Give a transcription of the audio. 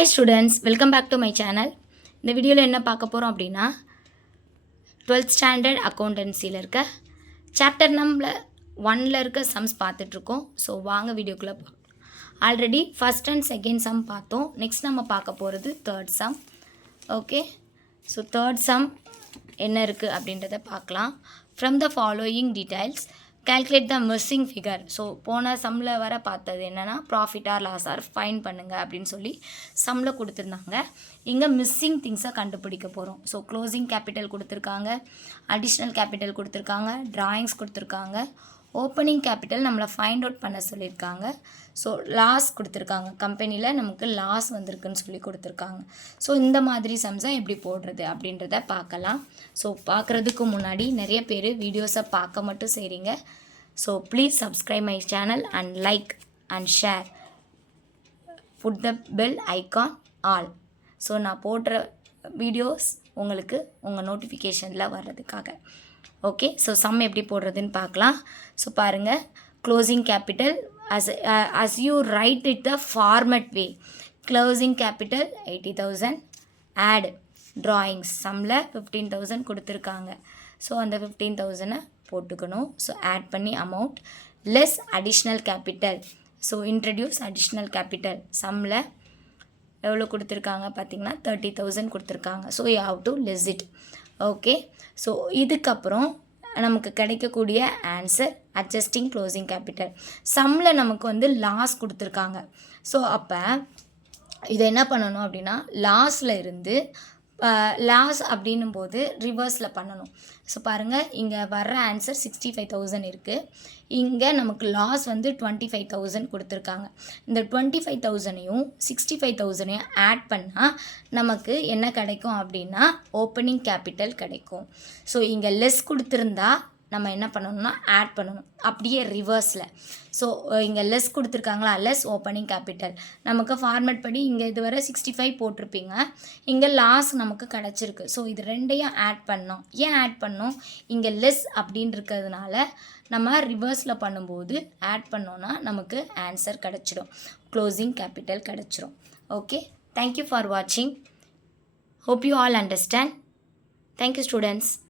Hi students, welcome back to my channel. இந்த வீடியோவில் என்ன பார்க்க போகிறோம் அப்படின்னா 12th standard accountancyல இருக்க சாப்டர் நம்பர் 1ல் இருக்க சம்ஸ் பார்த்துட்ருக்கோம். ஸோ வாங்க வீடியோக்குள்ளே பார்க்கலாம். Already first and second sum பார்த்தோம். நெக்ஸ்ட் நம்ம பார்க்க போகிறது third sum. Okay, so third sum என்ன இருக்குது அப்படின்றத பார்க்கலாம். From the following details calculate the missing figure. So போன சம்மில் வர பார்த்தது என்னென்னா profit or loss or find பண்ணுங்கள் அப்படின்னு சொல்லி சம்மில் கொடுத்துருந்தாங்க. இங்கே மிஸ்ஸிங் திங்ஸை கண்டுபிடிக்க போகிறோம். ஸோ க்ளோசிங் கேபிட்டல் கொடுத்துருக்காங்க, அடிஷ்னல் கேபிட்டல் கொடுத்துருக்காங்க, ட்ராயிங்ஸ் கொடுத்துருக்காங்க, ஓப்பனிங் கேபிட்டல் நம்மளை ஃபைண்ட் அவுட் பண்ண சொல்லியிருக்காங்க. ஸோ லாஸ் கொடுத்துருக்காங்க, கம்பெனியில் நமக்கு லாஸ் வந்திருக்குன்னு சொல்லி கொடுத்துருக்காங்க. ஸோ இந்த மாதிரி சம்ஸை எப்படி போடுறது அப்படின்றத பார்க்கலாம். ஸோ பார்க்குறதுக்கு முன்னாடி நிறைய பேர் வீடியோஸை பார்க்க மட்டும் செய்கிறீங்க. So please subscribe my channel and like and share. Put the bell icon all. So நான் போடுற வீடியோஸ் உங்களுக்கு உங்கள் நோட்டிஃபிகேஷனில் வர்றதுக்காக. ஓகே, ஸோ சம் எப்படி போடுறதுன்னு பார்க்கலாம். ஸோ பாருங்கள், closing capital as you write it the format way. Closing capital 80,000, add drawings சம்மில் 15,000 கொடுத்துருக்காங்க. ஸோ அந்த 15,000 போட்டுக்கணும். ஸோ ஆட் பண்ணி amount less additional capital. So introduce additional capital சம்மில் எவ்வளோ கொடுத்துருக்காங்க பார்த்தீங்கன்னா 30,000 கொடுத்துருக்காங்க. So you have to less it. Okay, so இதுக்கப்புறம் நமக்கு கிடைக்கக்கூடிய ஆன்சர் அட்ஜஸ்டிங் க்ளோசிங் கேபிட்டல். சம்மில் நமக்கு வந்து லாஸ் கொடுத்துருக்காங்க. ஸோ அப்போ இதை என்ன பண்ணணும் அப்படின்னா லாஸில் இருந்து லாஸ் அப்படின்னும் போது ரிவர்ஸில் பண்ணணும். ஸோ பாருங்கள், இங்கே வர்ற ஆன்சர் 65,000 இருக்குது. இங்கே நமக்கு லாஸ் வந்து 25,000 கொடுத்துருக்காங்க. இந்த 25,000ஐயும் 65,000ஐயும் ஆட் பண்ணால் நமக்கு என்ன கிடைக்கும் அப்படின்னா ஓப்பனிங் கேபிட்டல் கிடைக்கும். ஸோ இங்கே லெஸ் கொடுத்துருந்தா நம்ம என்ன பண்ணணும்னா ஆட் பண்ணணும், அப்படியே ரிவர்ஸில். ஸோ இங்கே லெஸ் கொடுத்துருக்காங்களா, லெஸ் ஓப்பனிங் கேபிட்டல். நமக்கு ஃபார்மேட் படி இங்கே இதுவரை 65 போட்டிருப்பீங்க, இங்கே லாஸ் நமக்கு கிடச்சிருக்கு. ஸோ இது ரெண்டையும் ஆட் பண்ணோம். ஏன் ஆட் பண்ணோம், இங்கே லெஸ் அப்படின்னு இருக்கிறதுனால நம்ம ரிவர்ஸில் பண்ணும்போது ஆட் பண்ணோன்னா நமக்கு ஆன்சர் கிடச்சிடும், க்ளோசிங் கேபிட்டல் கிடச்சிரும். ஓகே, தேங்க்யூ ஃபார் வாட்சிங். Hope you all understand. Thank you students.